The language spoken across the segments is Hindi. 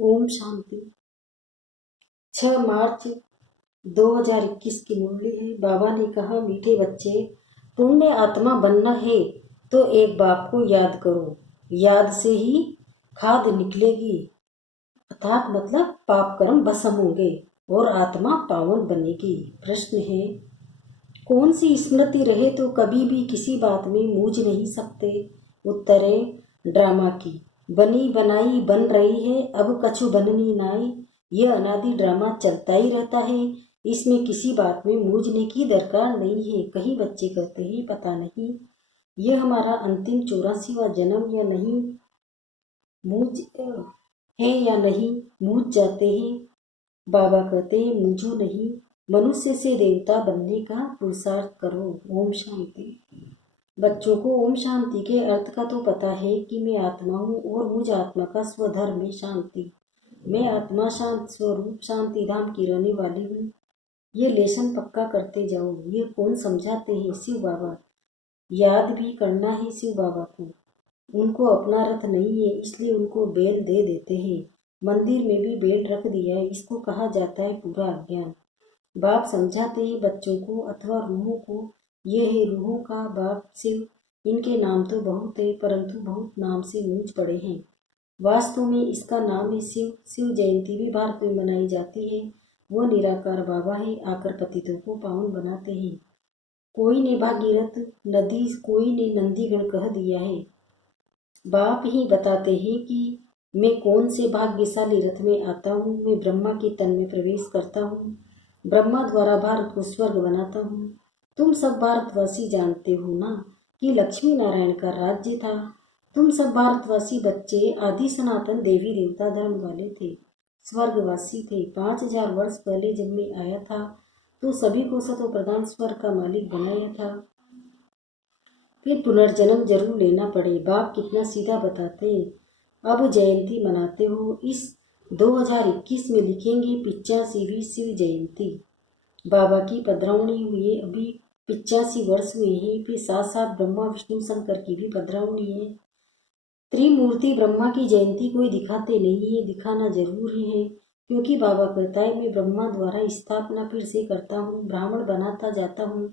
ओम शांति। 6 मार्च 2021 की मुरली है। बाबा ने कहा, मीठे बच्चे, पुण्य आत्मा बनना है तो एक बाप को याद करो। याद से ही खाद निकलेगी, अर्थात मतलब पाप कर्म भस्म होंगे और आत्मा पावन बनेगी। प्रश्न है, कौन सी स्मृति रहे तो कभी भी किसी बात में मूझ नहीं सकते? उत्तर है, ड्रामा की। बनी बनाई बन रही है, अब कछु बननी नाई। यह अनादि ड्रामा चलता ही रहता है, इसमें किसी बात में मूझने की दरकार नहीं है। कई बच्चे कहते हैं, पता नहीं यह हमारा अंतिम 84वां जन्म या नहीं, मूझ है या नहीं, मूझ जाते हैं। बाबा कहते हैं, मूझो नहीं, मनुष्य से देवता बनने का पुरुषार्थ करो। ओम शांति। बच्चों को ओम शांति के अर्थ का तो पता है कि मैं आत्मा हूँ और मुझ आत्मा का स्वधर्म है शांति। मैं आत्मा शांत स्वरूप शांति धाम की रहने वाली हूँ। ये लेसन पक्का करते जाओ। ये कौन समझाते हैं? शिव बाबा। याद भी करना है शिव बाबा को। उनको अपना रथ नहीं है, इसलिए उनको बेल दे देते हैं। मंदिर में भी बेल रख दिया है, इसको कहा जाता है पूरा अज्ञान। बाप समझाते हैं बच्चों को अथवा रूहों को, ये है रूहों का बाप शिव। इनके नाम तो बहुत है, परंतु बहुत नाम से मूझ पड़े हैं। वास्तव में इसका नाम है शिव। शिव जयंती भी भारत में मनाई जाती है। वह निराकार बाबा है, आकर पतितों को पावन बनाते हैं। कोई ने भागीरथ नदी, कोई ने नंदीगण कह दिया है। बाप ही बताते हैं कि मैं कौन से भाग्यशाली रथ में आता हूँ। मैं ब्रह्मा के तन में प्रवेश करता हूँ, ब्रह्मा द्वारा भारत को स्वर्ग बनाता हूँ। तुम सब भारतवासी जानते हो ना कि लक्ष्मी नारायण का राज्य था। तुम सब भारतवासी बच्चे आदि सनातन देवी देवता धर्म वाले थे, स्वर्गवासी थे। 5000 वर्ष पहले जब मैं आया था तो सभी को सतो प्रधान स्वर्ग का मालिक बनाया था। फिर पुनर्जन्म जरूर लेना पड़े। बाप कितना सीधा बताते हैं। अब जयंती मनाते हो, इस 2021 में लिखेंगे 85वीं शिव जयंती। बाबा की पधरावनी हुई, अभी 85 वर्ष हुए हैं। फिर साथ साथ ब्रह्मा विष्णु शंकर की भी पधरावनी है। त्रिमूर्ति ब्रह्मा की जयंती कोई दिखाते नहीं है, दिखाना जरूरी है, क्योंकि बाबा कहता है मैं ब्रह्मा द्वारा स्थापना फिर से करता हूँ, ब्राह्मण बनाता जाता हूँ।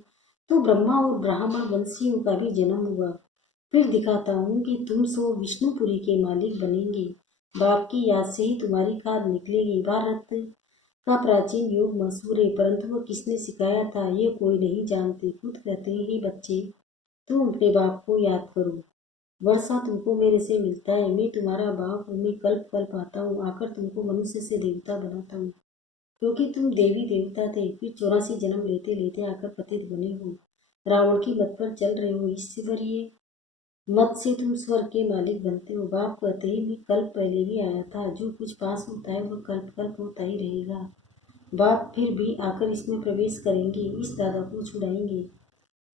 तो ब्रह्मा और ब्राह्मण वंशियों का भी जन्म हुआ। फिर दिखाता हूँ कि तुम सो विष्णुपुरी के मालिक बनेंगे। बाप की याद से ही तुम्हारी खाद निकलेगी। भारत का प्राचीन योग मशहूर है, परंतु वह किसने सिखाया था ये कोई नहीं जानते। खुद कहते हैं, बच्चे तुम अपने बाप को याद करो। वर्षा तुमको मेरे से मिलता है, मैं तुम्हारा बाप हूँ। मैं कल्प कल्प आता हूँ, आकर तुमको मनुष्य से देवता बनाता हूँ, क्योंकि तुम देवी देवता थे। फिर 84 जन्म लेते लेते आकर पतित बने हो, रावण की मत पर चल रहे हो। इससे भरिए मत से तुम स्वर्ग के मालिक बनते हो। बाप कहते हैं, मैं कल्प पहले भी आया था। जो कुछ पास होता है वह कल्प कल्प होता ही रहेगा। बाप फिर भी आकर इसमें प्रवेश करेंगे, इस दादा को छुड़ाएंगे,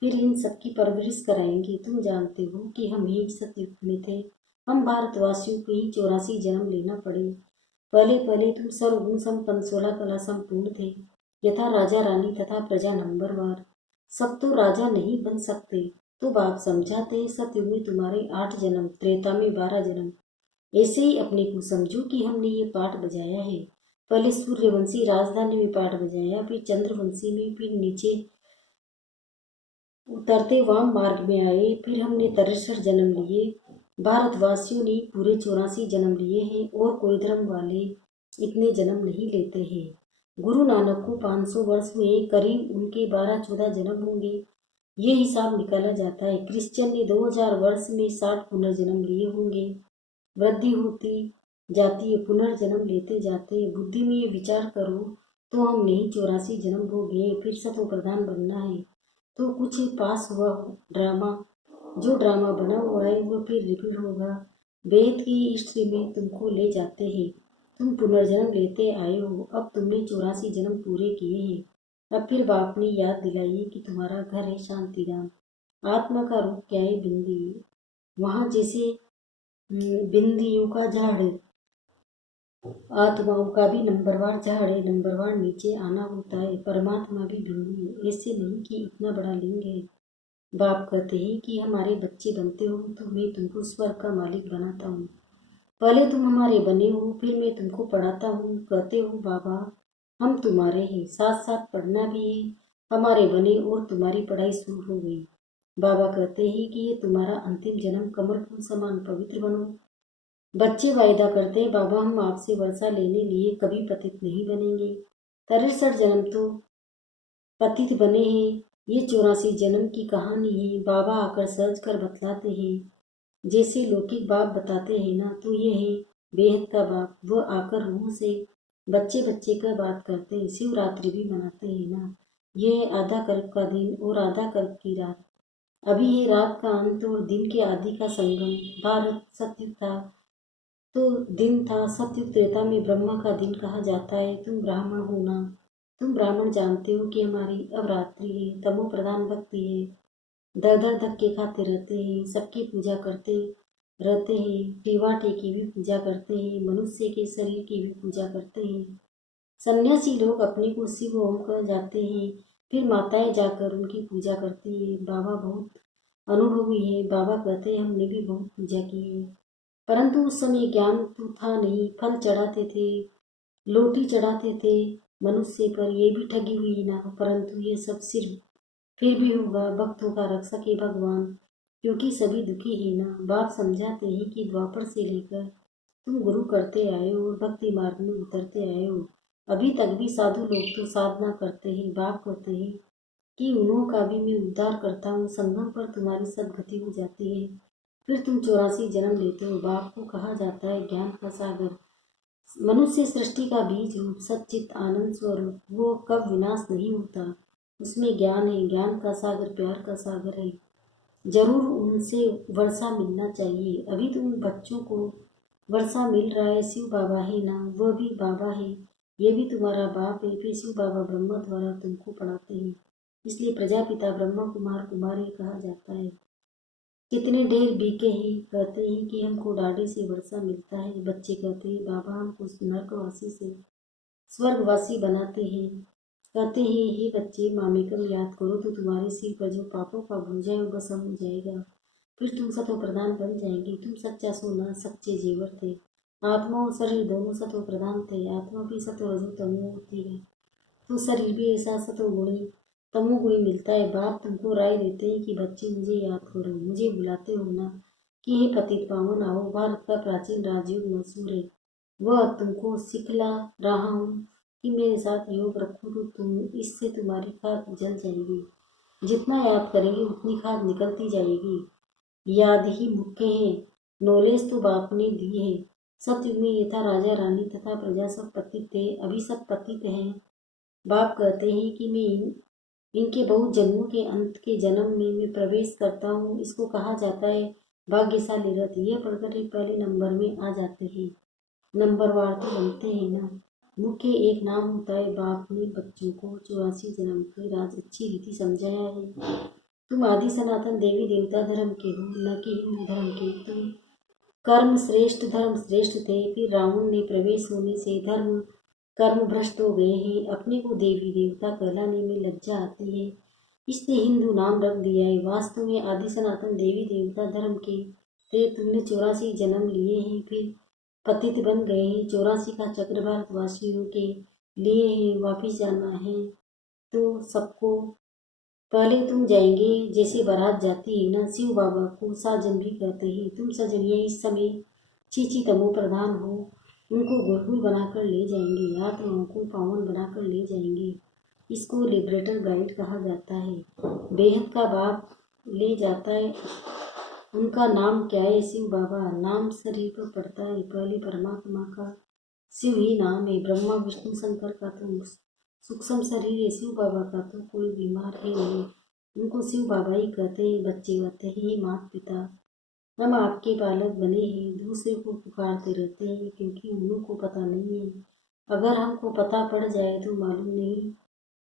फिर इन सबकी परवरिश कराएंगे। तुम जानते हो कि हम ही सतयुग में थे। हम भारतवासियों को ही 84 जन्म लेना पड़े। पहले पहले तुम सर्वगुण संपन्न 16 कला संपूर्ण थे, यथा राजा रानी तथा प्रजा नंबरवार। सब तो राजा नहीं बन सकते। तो बाप समझाते हैं, सतयुग में तुम्हारे 8 जन्म, त्रेता में 12 जन्म। ऐसे ही अपने को समझो कि हमने ये पाठ बजाया है। पहले सूर्यवंशी राजधानी में पाठ बजाया, फिर चंद्रवंशी में, फिर नीचे उतरते वाम मार्ग में आए। फिर हमने 63 जन्म लिए। भारतवासियों ने पूरे 84 जन्म लिए हैं, और कोई धर्म वाले इतने जन्म नहीं लेते हैं। गुरु नानक को 500 वर्ष हुए, करीब उनके 12-14 जन्म होंगे। ये हिसाब निकाला जाता है। क्रिश्चियन ने 2000 वर्ष में 60 पुनर्जन्म लिए होंगे। वृद्धि होती जाती है, पुनर्जन्म लेते जाते हैं। बुद्धि में ये विचार करो तो हम नहीं 84 जन्म हो गए। फिर सतो प्रधान बनना है तो कुछ पास हुआ ड्रामा, जो ड्रामा बना हुआ है वो फिर रिपीट होगा। वेद की हिस्ट्री में तुमको ले जाते हैं। तुम पुनर्जन्म लेते आए हो, अब तुमने 84 जन्म पूरे किए हैं। अब फिर बाप ने याद दिलाई कि तुम्हारा घर है शांतिधाम। आत्मा का रूप क्या है? बिंदी। वहाँ जैसे बिंदियों का झाड़ है, आत्माओं का भी नंबरवार झाड़ है, नंबरवार नीचे आना होता है। परमात्मा भी बिंदी है, ऐसे नहीं कि इतना बड़ा लिंग है। बाप कहते हैं कि हमारे बच्चे बनते हो तो मैं तुमको स्वर्ग का मालिक बनाता हूँ। पहले तुम हमारे बने हो, फिर मैं तुमको पढ़ाता हूँ। कहते हो बाबा हम तुम्हारे हैं, साथ साथ पढ़ना भी है। हमारे बने और तुम्हारी पढ़ाई शुरू हो गई। बाबा कहते हैं कि ये तुम्हारा अंतिम जन्म, कमल फूल समान पवित्र बनो। बच्चे वायदा करते हैं बाबा हम आपसे वर्षा लेने लिए कभी पतित नहीं बनेंगे। 63 जन्म तो पतित बने हैं, ये 84 जन्म की कहानी है। बाबा आकर सहज कर बतलाते हैं, जैसे लौकिक बाप बताते हैं ना, तो ये है बेहद का बाप। वो आकर रूह से बच्चे बच्चे का बात करते हैं। शिवरात्रि भी मनाते हैं ना, ये है आधा कर्क का दिन और आधा कर्क की रात। अभी है रात का अंत और दिन के आदि का संगम। भारत सत्युग था तो दिन था, सत्युग त्रेता में ब्रह्मा का दिन कहा जाता है। तुम ब्राह्मण हो ना, तुम ब्राह्मण जानते हो कि हमारी अब रात्रि है, तमो प्रधान भक्ति है। दर दर धक्के खाते रहते हैं, सबकी पूजा करते रहते हैं, टीवाटे की भी पूजा करते हैं, मनुष्य के शरीर की भी पूजा करते हैं। सन्यासी लोग अपने को शिव ओम कर जाते हैं, फिर माताएं जाकर उनकी पूजा करती है। बाबा बहुत अनुभवी है। बाबा कहते हैं हमने भी बहुत पूजा की है, परंतु उस समय ज्ञान तो था नहीं। फल चढ़ाते थे, लोटी चढ़ाते थे मनुष्य पर, ये भी ठगी हुई ना। परंतु ये सब सिर्फ फिर भी होगा, भक्तों का रक्षक है भगवान, क्योंकि सभी दुखी ही ना। बाप समझाते हैं कि द्वापर से लेकर तुम गुरु करते आए हो और भक्ति मार्ग में उतरते आए हो। अभी तक भी साधु लोग तो साधना करते हैं। बाप कहते हैं कि उन्हों का भी मैं उद्धार करता हूँ, संगम पर तुम्हारी सदगति हो जाती है। फिर तुम 84 जन्म लेते हो। बाप को कहा जाता है ज्ञान का सागर। मनुष्य सृष्टि का बीज रूप, सच्चित आनंद स्वरूप, वो कब विनाश नहीं होता। उसमें ज्ञान है, ज्ञान का सागर प्यार का सागर है। जरूर उनसे वर्षा मिलना चाहिए। अभी तुम बच्चों को वर्षा मिल रहा है। शिव बाबा है ना, वह भी बाबा है, ये भी तुम्हारा बाप है। फिर शिव बाबा ब्रह्मा द्वारा तुमको पढ़ाते हैं, इसलिए प्रजापिता ब्रह्मा कुमार कुमारी कहा जाता है। कितने ढेर बीके हैं, कहते हैं कि हमको डाढ़े से वर्षा मिलता है। बच्चे कहते हैं बाबा हमको नरकवासी से स्वर्गवासी बनाते हैं। कहते हैं हे बच्चे मामेकम याद करो तो तुम्हारे सिर पर जो पापों का बोझ है वो भस्म हो जाएगा। फिर तुम सतो प्रधान बन जाएंगे। तुम सच्चा सोना सच्चे जेवर थे। आत्मा और शरीर दोनों सतो प्रधान थे। आत्मा भी सतो रजो तमो होती है, तो शरीर भी ऐसा सतोगुणी तमोगुणी मिलता है। बाप तुमको राय देते हैं कि बच्चे मुझे याद करो, मुझे बुलाते हो ना कि हे पतित पावन आओ। भारत का प्राचीन राजयोग मशहूर है, वह तुमको सिखला रहा हूँ कि मेरे साथ योग रखो तो तुम इससे तुम्हारी खाद जल जाएगी। जितना याद करेंगे उतनी खाद निकलती जाएगी। याद ही मुख्य है, नॉलेज तो बाप ने दी है। सतयुग में ये था, राजा रानी तथा प्रजा सब पतित थे, अभी सब पतित हैं। बाप कहते हैं कि मैं इनके बहुत जन्मों के अंत के जन्म में मैं प्रवेश करता हूँ। इसको कहा जाता है भाग्यशाली रथ। ये पढ़कर ही पहले नंबर में आ जाते हैं। नंबरवार तो बनते हैं ना। मुख्य एक नाम होता है। बाप ने बच्चों को 84 जन्म के राज अच्छी रीति समझाया है। तुम आदि सनातन देवी देवता धर्म के हो, न कि हिंदू धर्म के। तुम कर्म श्रेष्ठ धर्म श्रेष्ठ थे, फिर रावण ने प्रवेश होने से धर्म कर्म भ्रष्ट हो गए हैं। अपने को देवी देवता कहलाने में लज्जा आती है, इसलिए हिंदू नाम रख दिया है। वास्तव में आदि सनातन देवी देवता धर्म के थे। तुमने 84 जन्म लिए हैं, फिर पतित बन गए हैं। 84 का चक्र भारतवासियों के लिए है। वापिस जाना है तो सबको पहले तुम जाएंगे, जैसे बारात जाती है ना। शिव बाबा को साजन भी कहते हैं। तुम सजनिया इस समय चीची तमो प्रधान हो, उनको गुलगुल बनाकर ले जाएंगे, आत्माओं को पावन बनाकर ले जाएंगे। इसको लिबरेटर गाइड कहा जाता है। बेहद का बाप ले जाता है। उनका नाम क्या है? शिव बाबा। नाम शरीर पर पड़ता है, पहले परमात्मा का शिव ही नाम है। ब्रह्मा विष्णु शंकर का तो सूक्ष्म शरीर है, शिव बाबा का तो कोई बीमार है नहीं। उनको शिव बाबा ही कहते हैं। बच्चे कहते हैं हे माता पिता हम आपके बालक बने हैं। दूसरे को पुकारते रहते हैं क्योंकि उनको पता नहीं है। अगर हमको पता पड़ जाए तो मालूम नहीं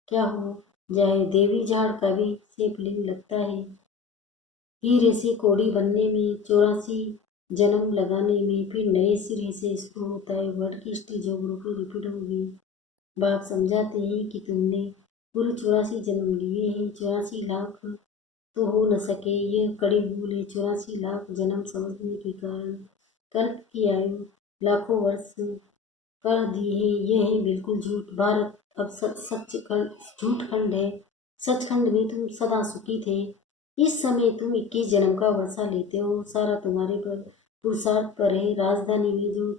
क्या हो जाए। देवी झाड़ का भी सेपलिंग लगता है। हीरे से कौड़ी बनने में, 84 जन्म लगाने में, फिर नए सिरे से शुरू होता है। वर्ड की हिस्ट्री जोग्राफी रिपीट होगी। बाप समझाते हैं कि तुमने पूरे 84 जन्म लिए हैं। 84 लाख तो हो न सके, यह कड़ी भूल है। 84 लाख जन्म समझने के कारण कल्प की आयु लाखों वर्ष कर दी है। यह है बिल्कुल झूठ। भारत अब सचखंड झूठ खंड है। सचखंड में तुम सदा सुखी थे। इस समय तुम 21 जन्म का वर्षा लेते हो। सारा तुम्हारे पर पुरुषार्थ पर है। राजधानी में जो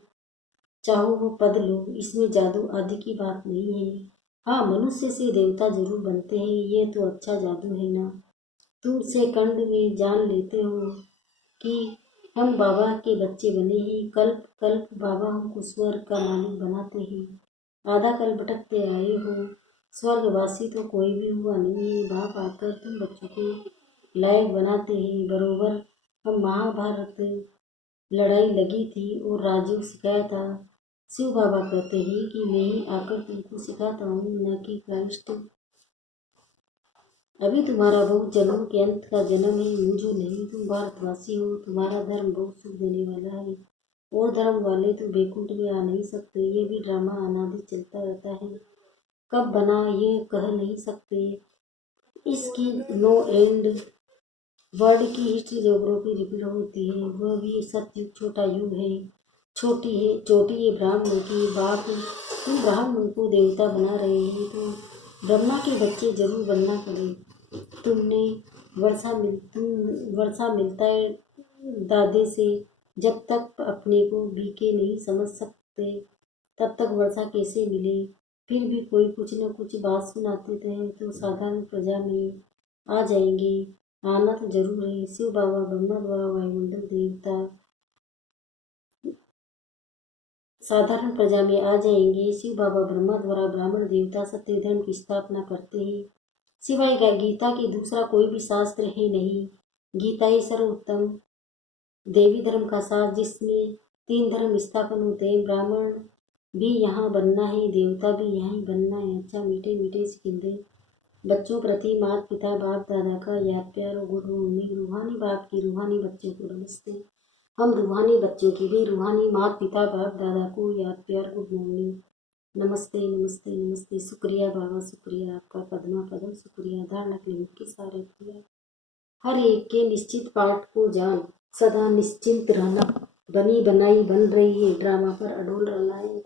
चाहो वो पद लो। इसमें जादू आदि की बात नहीं है। हाँ, मनुष्य से देवता जरूर बनते हैं। ये तो अच्छा जादू है ना। तुम से कंड में जान लेते हो कि हम बाबा के बच्चे बने हैं। कल्प कल्प बाबा हमको स्वर्ग का मालिक बनाते हैं। आधा कल भटकते आए हो। स्वर्गवासी तो कोई भी हुआ नहीं है। बाप आकर तुम बच्चों को लायक बनाते हैं। बरोबर हम महाभारत लड़ाई लगी थी और राजयोग सिखाया था। शिव बाबा कहते हैं कि मैं ही आकर तुमको सिखाता हूँ, न कि क्राइस्ट। अभी तुम्हारा बहुत जन्म के अंत का जन्म है, मुझे नहीं। तुम भारतवासी हो। तुम्हारा धर्म बहुत सुख देने वाला है। और धर्म वाले तो बैकुंठ में आ नहीं सकते। ये भी ड्रामा अनादि चलता रहता है। कब बना ये कह नहीं सकते। इसकी नो एंड। वर्ड की हिस्ट्री ज्योग्राफी रिपीट होती है। वह भी सतयुग छोटा युग है। चोटी है ब्राह्मणों की। बाप तुम ब्राह्मणों को देवता बना रहे हैं तो ब्रह्मा के बच्चे जरूर बनना पड़े। तुम वर्षा मिलता है दादे से। जब तक अपने को बीके नहीं समझ सकते तब तक वर्षा कैसे मिले। फिर भी कोई कुछ न कुछ बात सुनाते थे तो साधारण प्रजा में आ जाएंगे। आना तो जरूर है। शिव बाबा ब्रह्मा द्वारा वायुमंडल देवता साधारण प्रजा में आ जाएंगे। शिव बाबा ब्रह्मा द्वारा ब्राह्मण देवता सत्य धर्म की स्थापना करते हैं। सिवाय गीता की दूसरा कोई भी शास्त्र है नहीं। गीता ही सर्वोत्तम देवी धर्म का साथ जिसमें 3 धर्म स्थापन होते हैं। ब्राह्मण भी यहाँ बनना है, देवता भी यहाँ बनना है। अच्छा, मीठे मीठे सिकंदे बच्चों प्रति माता पिता बाप दादा का याद प्यार और गुड मॉर्निंग। रूहानी बाप की रूहानी बच्चों को नमस्ते। हम रूहानी बच्चों की भी रूहानी माता पिता बाप दादा को याद प्यार गुड मॉर्निंग। नमस्ते नमस्ते नमस्ते। शुक्रिया बाबा, शुक्रिया आपका पद्मा पदम, शुक्रिया। धारणा के मुख्य सारे क्रिया हर एक के निश्चित पाठ को जान सदा निश्चिंत रहना। बनी बनाई बन रही है। ड्रामा पर अडोल रहना है।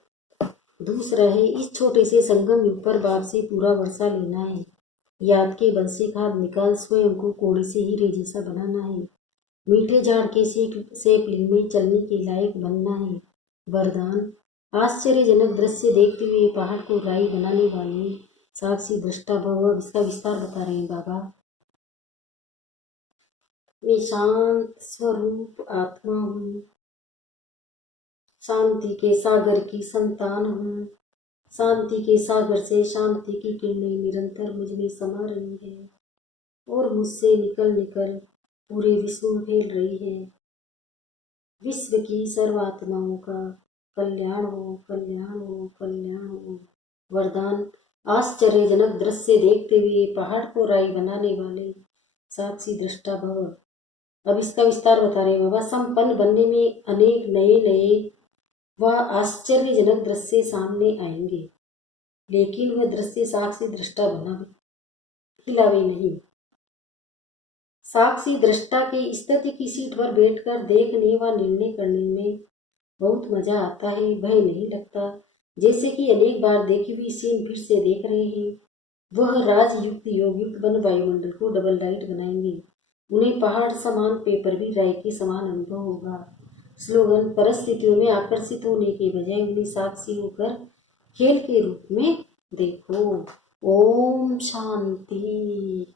दूसरा है इस छोटे से संगम युग पर बाप से पूरा वर्षा लेना है। याद के बल से खाद निकाल स्वयं को कोड़े से हीरे जैसा बनाना है। मीठे झाड़ के सेपलिंग में चलने के लायक बनना है। वरदान आश्चर्यजनक दृश्य देखते हुए पहाड़ को राई बनाने वाले साक्षी दृष्टा भव। इसका विस्तार बता रहे हैं बाबा। मैं शांत स्वरूप आत्मा हूँ। शांति के सागर की संतान हूँ। शांति के सागर से शांति की किरणें निरंतर मुझ में समा रही है और मुझसे निकल निकल पूरे विश्व में फैल रही है। विश्व की सर्वात्माओं का कल्याण हो, कल्याण हो, कल्याण हो। वरदान आश्चर्यजनक दृश्य देखते हुए पहाड़ को राई बनाने वाले साक्षी दृष्टा भव। अब इसका विस्तार बता रहे बाबा। संपन्न बनने में अनेक नए नए व आश्चर्यजनक दृश्य सामने आएंगे, लेकिन वह दृश्य साक्षी दृष्टा बना खिलावे नहीं। साक्षी दृष्टा के स्थिति की सीट पर बैठकर देखने व निर्णय करने में बहुत मजा आता है। भय नहीं लगता, जैसे कि अनेक बार देखी हुई सीन फिर से देख रहे हैं। वह राजयुक्त योगयुक्त वन वायुमंडल को डबल लाइट बनाएंगे। उन्हें पहाड़ समान पेपर भी राय के समान अनुभव होगा। स्लोगन परिस्थितियों में आकर्षित होने के बजाय उन्हें साक्षी होकर खेल के रूप में देखो। ओम शांति।